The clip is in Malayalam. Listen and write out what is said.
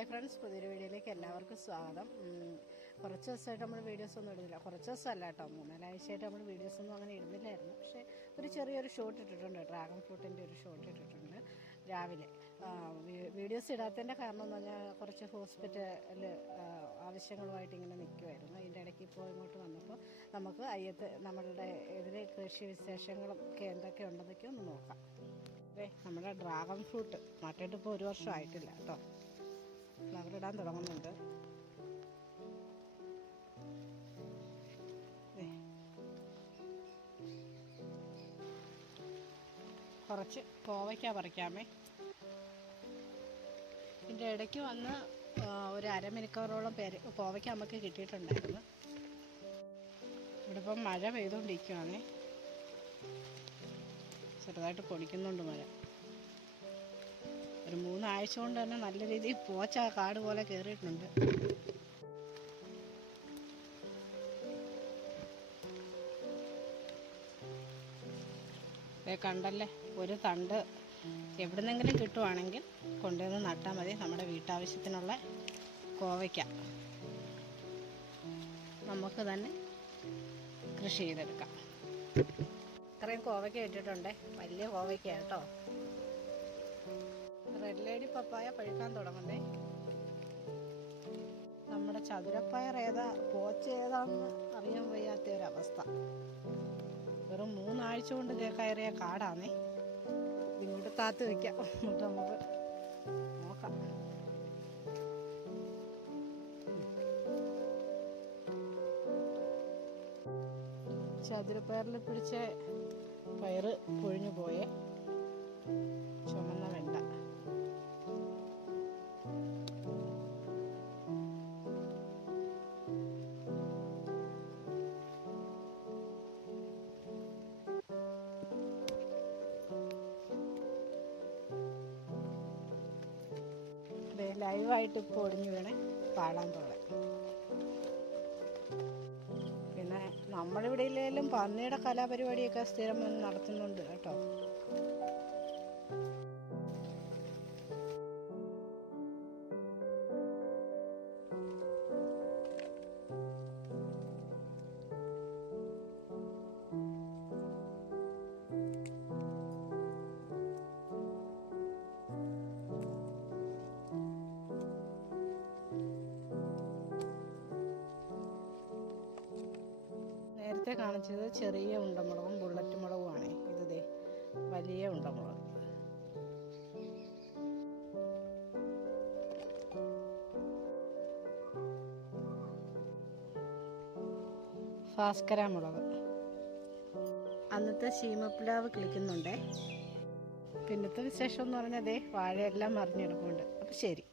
ഹായ് ഫ്രണ്ട്സ്, പുതിയൊരു വീഡിയോയിലേക്ക് എല്ലാവർക്കും സ്വാഗതം. കുറച്ച് ദിവസമായിട്ട് നമ്മൾ വീഡിയോസ് ഒന്നും ഇടുന്നില്ല. കുറച്ച് ദിവസമല്ല കേട്ടോ, 3-4 ആഴ്ചയായിട്ട് നമ്മൾ വീഡിയോസ് ഒന്നും അങ്ങനെ ഇടുന്നില്ലായിരുന്നു. പക്ഷേ ഒരു ചെറിയൊരു ഷോട്ട് ഇട്ടിട്ടുണ്ട്, ഡ്രാഗൺ ഫ്രൂട്ടിൻ്റെ ഒരു ഷോട്ട് ഇട്ടിട്ടുണ്ട് രാവിലെ. വീഡിയോസ് ഇടാത്തതിൻ്റെ കാരണം എന്ന് പറഞ്ഞാൽ കുറച്ച് ഹോസ്പിറ്റലിൽ ആവശ്യങ്ങളുമായിട്ട് ഇങ്ങനെ നിൽക്കുമായിരുന്നു. അതിൻ്റെ ഇടയ്ക്ക് ഇപ്പോൾ ഇങ്ങോട്ട് വന്നപ്പോൾ നമുക്ക് നമ്മളുടെ ഇതിലെ കൃഷി വിശേഷങ്ങളും ഒക്കെ എന്തൊക്കെ ഉണ്ടെന്നൊക്കെ ഒന്ന് നോക്കാം. നമ്മുടെ ഡ്രാഗൺ ഫ്രൂട്ട് നട്ടിട്ട് ഇപ്പോൾ 1 വർഷം ആയിട്ടില്ല കേട്ടോ. ഫ്ലവറിടാൻ തുടങ്ങുന്നുണ്ട്. കുറച്ച് കോവയ്ക്ക പറിക്കാമേ. ഇതിൻ്റെ ഇടയ്ക്ക് വന്ന് ഒരു അരമണിക്കൂറോളം കോവയ്ക്ക നമുക്ക് കിട്ടിയിട്ടുണ്ടായിരുന്നു. ഇവിടെ ഇപ്പം മഴ പെയ്തുകൊണ്ടിരിക്കുകയാണേ. ചെറുതായിട്ട് പൊടിക്കുന്നുണ്ട് മഴ. ഒരു 3 ആഴ്ച കൊണ്ട് തന്നെ നല്ല രീതിയിൽ പോച്ച കാട് പോലെ കയറിയിട്ടുണ്ട്. കണ്ടല്ലേ, ഒരു തണ്ട് എവിടുന്നെങ്കിലും കിട്ടുവാണെങ്കിൽ കൊണ്ടുവന്ന് നട്ടാൽ മതി. നമ്മുടെ വീട്ടാവശ്യത്തിനുള്ള കോവയ്ക്ക നമുക്ക് തന്നെ കൃഷി ചെയ്തെടുക്കാം. ഇത്രയും കോവയ്ക്ക ഇട്ടിട്ടുണ്ട്. വലിയ കോവയ്ക്ക കേട്ടോ. റെഡ് ലേഡി പപ്പായ പഴുക്കാൻ തുടങ്ങുന്നേ. നമ്മുടെ ചതുരപ്പയർ ഏതാ പോച്ച ഏതാന്ന് അറിയാൻ വയ്യാത്ത ഒരവസ്ഥ. വെറും 3 ആഴ്ച കൊണ്ട് കയറിയ കാടാണേ. ഇങ്ങോട്ട് താത്ത് വയ്ക്കാം, എന്നിട്ട് നമുക്ക് നോക്കാം. ചതുരപ്പയറിൽ പിടിച്ച പയറ് പൊഴിഞ്ഞു പോയേ. ചുമന്ന വെണ്ട. ലൈവായിട്ട് ഇപ്പോൾ ഒടിഞ്ഞു വീണേ പാടാന്തോടെ. പിന്നെ നമ്മളിവിടെ ഇല്ലെങ്കിലും പന്നിയുടെ കലാപരിപാടിയൊക്കെ സ്ഥിരം നടത്തുന്നുണ്ട് കേട്ടോ. നേരത്തെ കാണിച്ചത് ചെറിയ ഉണ്ടമുളകും ബുള്ളറ്റ് മുളകുമാണ്. ഇത് വലിയ ഉണ്ടമുളക്. ഭാസ്കര മുളക്. അന്നത്തെ ശീമപ്പിലാവ് കിളിക്കുന്നുണ്ടേ. പിന്നത്തെ വിശേഷം എന്ന് പറഞ്ഞാൽ വാഴയെല്ലാം മറിഞ്ഞെടുക്കുന്നുണ്ട്. അപ്പം ശരി.